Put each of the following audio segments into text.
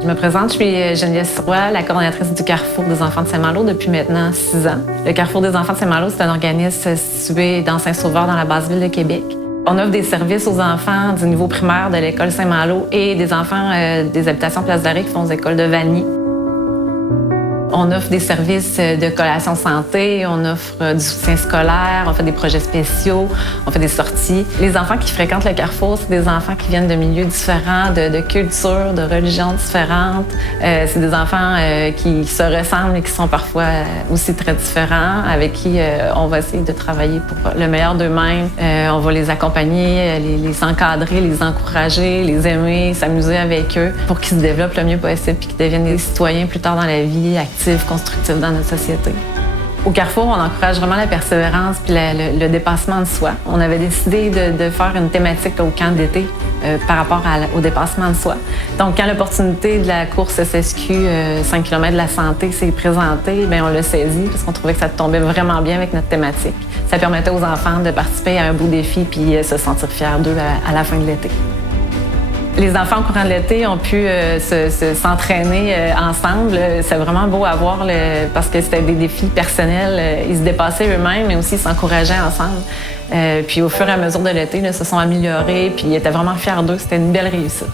Je me présente, je suis Geneviève Sirois, la coordonnatrice du Carrefour des enfants de Saint-Malo depuis maintenant 6 ans. Le Carrefour des enfants de Saint-Malo, c'est un organisme situé dans Saint-Sauveur, dans la basse ville de Québec. On offre des services aux enfants du niveau primaire de l'école Saint-Malo et des enfants des habitations Place d'Arrêt qui font aux écoles de Vanier. On offre des services de collation santé, on offre du soutien scolaire, on fait des projets spéciaux, on fait des sorties. Les enfants qui fréquentent le Carrefour, c'est des enfants qui viennent de milieux différents, de cultures, de religions différentes. C'est des enfants qui se ressemblent et qui sont parfois aussi très différents, avec qui on va essayer de travailler pour le meilleur d'eux-mêmes. On va les accompagner, les encadrer, les encourager, les aimer, s'amuser avec eux pour qu'ils se développent le mieux possible et qu'ils deviennent des citoyens plus tard dans la vie, constructif dans notre société. Au Carrefour, on encourage vraiment la persévérance puis le dépassement de soi. On avait décidé de faire une thématique au camp d'été par rapport au dépassement de soi. Donc, quand l'opportunité de la course SSQ 5 km de la santé s'est présentée, bien, on l'a saisi parce qu'on trouvait que ça tombait vraiment bien avec notre thématique. Ça permettait aux enfants de participer à un beau défi puis se sentir fiers d'eux à la fin de l'été. Les enfants, au courant de l'été, ont pu s'entraîner ensemble. C'est vraiment beau à voir parce que c'était des défis personnels. Ils se dépassaient eux-mêmes, mais aussi ils s'encourageaient ensemble. Puis au fur et à mesure de l'été, ils se sont améliorés, puis ils étaient vraiment fiers d'eux. C'était une belle réussite.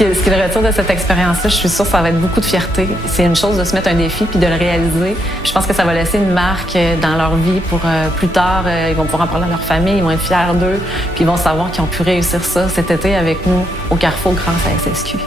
Ce qui est le retour de cette expérience-là, je suis sûre que ça va être beaucoup de fierté. C'est une chose de se mettre un défi puis de le réaliser. Je pense que ça va laisser une marque dans leur vie pour plus tard. Ils vont pouvoir en parler à leur famille, ils vont être fiers d'eux, puis ils vont savoir qu'ils ont pu réussir ça cet été avec nous au Carrefour grâce à SSQ.